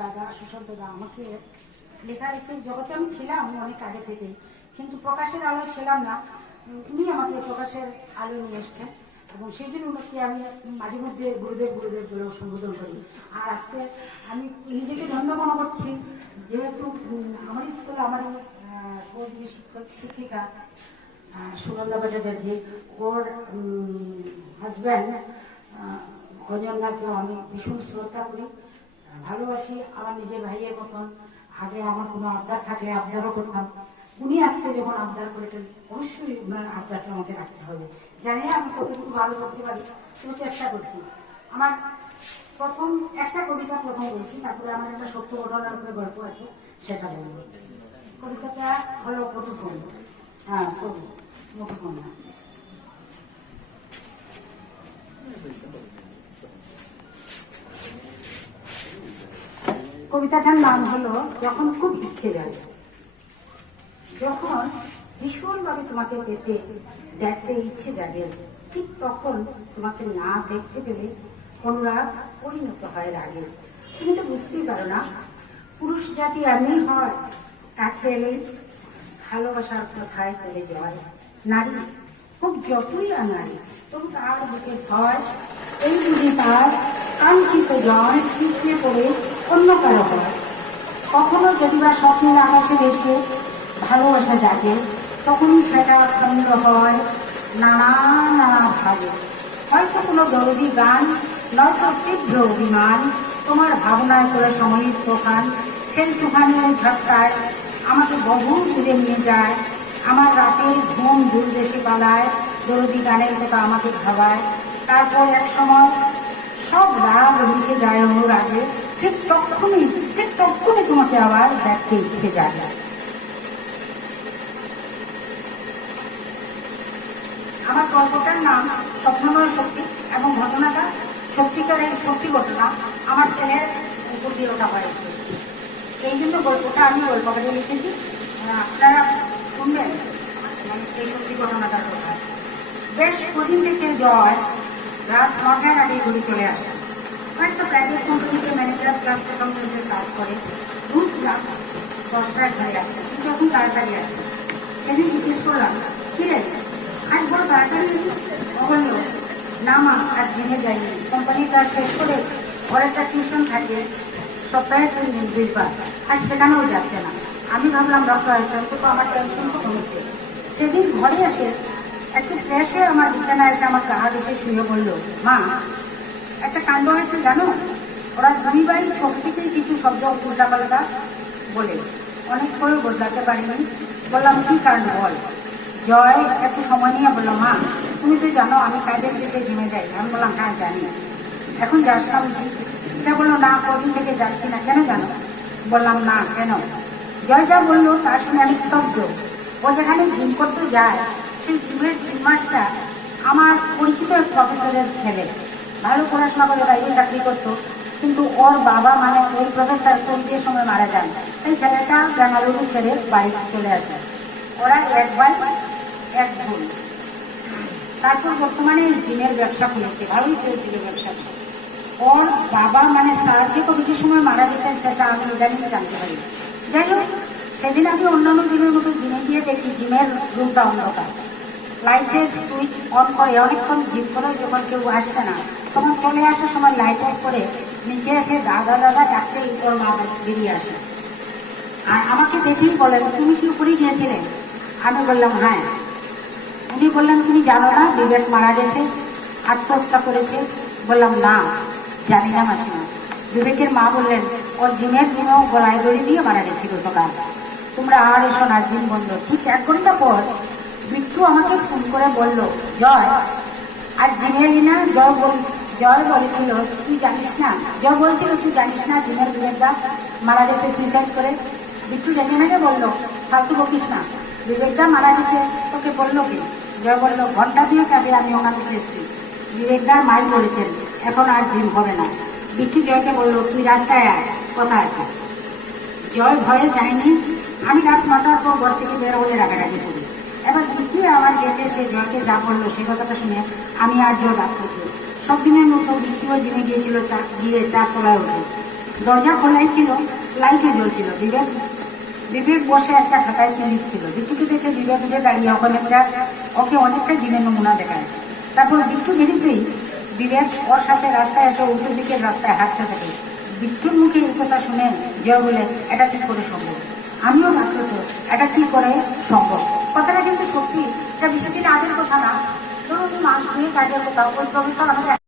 দাদা, সুশান্ত দা, আমাকে লেখা লেখালেখির জগতে আমি ছিলাম অনেক আগে থেকেই, কিন্তু প্রকাশের আলো ছিলাম না। উনি আমাকে প্রকাশের আলো নিয়ে এসছেন এবং সেই জন্য ওনাকে আমি মাঝে মধ্যে গুরুদেব গুরুদেব বলে সম্বোধন করি। আর আজকে আমি নিজেকে ধন্য মনে করছি, যেহেতু আমার স্কুলে আমার সহযোগী শিক্ষক, শিক্ষিকা সুগন্ধা ভট্টাচার্য, ওর হাজব্যান্ড অজন্যাকেও আমি ভীষণ শ্রদ্ধা করি। ভালোবাসি আমার নিজের ভাইয়ের মতন। আগে আমার কোনো আবদার থাকলে আবদারও করতাম। উনি আজকে যখন আবদার করেছেন, অবশ্যই আবদারটা আমাকে রাখতে হবে। জানি আমি কতটুকু ভালো করতে পারি কিন্তু চেষ্টা করছি। আমার প্রথম, একটা কবিতা প্রথম বলছি, তারপরে আমার একটা সত্য ঘটনার উপরে গল্প আছে, সেটা বলব। কবিতাটা হলো মুঠোফোন হ্যাঁ সরি মুঠোফোন না কবিতাটার নাম হলো, যখন খুব ইচ্ছে জাগে যখন ভীষণভাবে তোমাকে পেতে, দেখতে ইচ্ছে জাগে, ঠিক তখন তোমাকে না দেখতে পেলে অনুরাগ পরিণত হয় রাগে। তুমি তো বুঝতেই পারো না, পুরুষ জাতি এমনি হয়, কাছে এলে ভালোবাসার কথায় পেলে জয় নারী খুব যতই নারী তবু তার বুকে ভয়, এই বুঝি তার কাঙ্ক্ষিত জয় পিছিয়ে পড়ে অন্য কারও হয় কখনো যদি বা স্বপ্নের আকাশে ভেসে ভালোবাসা জাগে, তখনই সেটা খন্ড হয় নানা নানা ভাবে। হয়তো কোনো দরদি গান নয়তো তীব্র অভিমান তোমার ভাবনায় করে সময়ের তুফান, সেই তুফানের ঝটকায় আমাকে বহু দূরে নিয়ে যায়, আমার রাতের ঘুম দূর দেশে পালায় দরদি গানের মতো আমাকে ভাবায়। তারপর এক সময় সব রাগ মিশে যায় অনুরাগে ঠিক তখনই ঠিক তখনই তোমাকে আবার দেখতে ইচ্ছে যায় আমার গল্পটার নাম স্বপ্নময় শক্তি এবং ঘটনাটা সত্যিকারের সত্যি ঘটনা আমার ছেলের দিয়ে ওটা হয়েছে। সেই জন্য গল্পটা আমি গল্প করে লিখেছি আপনারা শুনবেন সেই সত্যি ঘটনাটার কথা। বেশ কদিন থেকে জয় রাত নটার আগে ঘুরে চলে আসে। হয়তো প্রাইভেট কোম্পানিতে ম্যানেজার ক্লাস অ্যাকাউন্টেন্টের কাজ করে। রুট রাত দশটায় ঘরে আসে কিন্তু এখন তাড়াতাড়ি আসে সেদিন জিজ্ঞেস করলাম কি রে আজ বড় তাড়াতাড়ি এলি?" ও বলল, না মা, আজ ভেঙে যায়নি। কোম্পানির কাজ শেষ করে ঘরেরটা টিউশন থাকে, সপ্তাহে তিন দিন, দুইবার। আর সেখানেও যাচ্ছে না। আমি ভাবলাম ডক্টর অন্তত আমার টেনশন তো কমেছে। সেদিন ঘরে এসে একটু ফ্রেশ আমার বিছানায় এসে আমার গা এসে শুয়ে বলল, মা একটা কাণ্ড হয়েছে, জানো? ওরা ভাই প্রকৃতিতেই কিছু শব্দ উল্টাপাল্টা বলে। অনেক করে বদলাতে পারিনি। বললাম, কি কারণ বল। জয়, একটু সময় নিয়ে বলল, মা, তুমি তো জানো, আমি কাজের শেষে জিমে যাই। আমি বললাম হ্যাঁ জানি? এখন যার না বুঝি সে বলল, না, কদিন থেকে যাচ্ছি না। কেন জানো? বললাম, না, কেন? জয় যা বলল তার শুনে আমি স্তব্ধ। ও যেখানে জিম করতে যায়, সেই জিমের জিম মাস্টার আমার পরিচিত প্রফেসরের ছেলে। ভালো পড়াশোনা করে বাইরে চাকরি করতো। কিন্তু ওর বাবা মানে ওই প্রফেসর কোভিডের সময় মারা যান। সেই ছেলেটা বেঙ্গালুরু ছেড়ে বাড়িতে চলে আসে। ওরা এক ভাই এক বোন তারপর বর্তমানে জিমের ব্যবসা খুলেছে। ভালোই চলছিল ব্যবসা। ওর বাবা মানে স্যার যে কোভিডের সময় মারা গেছেন সেটা আমি ইদানিং জানতে পারি। যাই হোক, সেদিন আমি অন্যান্য দিনের মতো জিমে গিয়ে দেখি জিমের রুমটা অন্ধকার। লাইটের সুইচ অন করে অনেকক্ষণ জিম করে যখন কেউ আসছে না, তখন চলে আসার সময় লাইট অফ করে নিচে এসে দাদা দাদা, ডাকতে ওর মা বেরিয়ে আসে। আর আমাকে দেখেই বলেন, তুমি কি উপরেই গিয়েছিলে? আমি বললাম হ্যাঁ। উনি বললেন, তুমি জানো না, বিবেক মারা গেছে, আত্মহত্যা করেছে? বললাম, না, জানি না মাসিমা। বিবেকের মা বললেন ওর জিমের দিনেও গলায় দড়ি দিয়ে মারা গেছে গতকাল তোমরা আর এসো না জিম বন্ধ। ঠিক এক ঘণ্টা পর বিট্টু আমাকে ফোন করে বলল, জয়। আর জিমে এলি না জয় বল, জয় বলেছিল, তুই জানিস না? জয় বলছিল, তুই জানিস না জিমের বিবেকদা মারা গেছে সুইসাইড করে? বিট্টু জেনে মেনে বলল, ফালতু বকিস না বিবেকদা মারা গেছে, তোকে বলল কি? জয় বলল, ঘণ্টা দিয়ে কাজে আমি ওখানে এসেছি বিবেকদার মাই বলেছেন, এখন আর জিম হবে না। বিট্টু জয়কে বলল, তুই রাস্তায় আয় কথা আছে? জয় ভয়ে যায়নি আমি রাত নটার পর ঘর থেকে বের হলে রাগারাগি করি এবার বিট্টু আমার গেটে সে জয়কে যা বলল সে কথাটা শুনে আমি আর রাত করছি সব দিনের মতো বৃষ্টিও জিমে গিয়েছিল গিয়ে চা তোলায় ওঠে দরজা খোলাই ছিল, লাইটও জ্বলছিল। বিবেক বিবেক বসে একটা খাতায় কি লিখছিল বিট্টুকে দেখে বিবেক উঠে দাঁড়িয়ে ওখানে একটা ওকে অনেকটা দিনের নমুনা দেখায়। তারপর বিট্টু বেরিতেই বিবেক ওর সাথে রাস্তায় এসে উল্টো দিকের রাস্তায় হাঁটতে থাকে। বিট্টুর মুখে এই কথা শুনে জয় বলে, এটা কি করে সম্ভব? আমিও ভাবতে এটা কি করে সম্ভব? কথাটা কিন্তু সত্যি এটা বিশেষ দিন আগের কথা না। ধরুন মাস দুয়েক আগের কথা ওই প্রফেসর আমাদের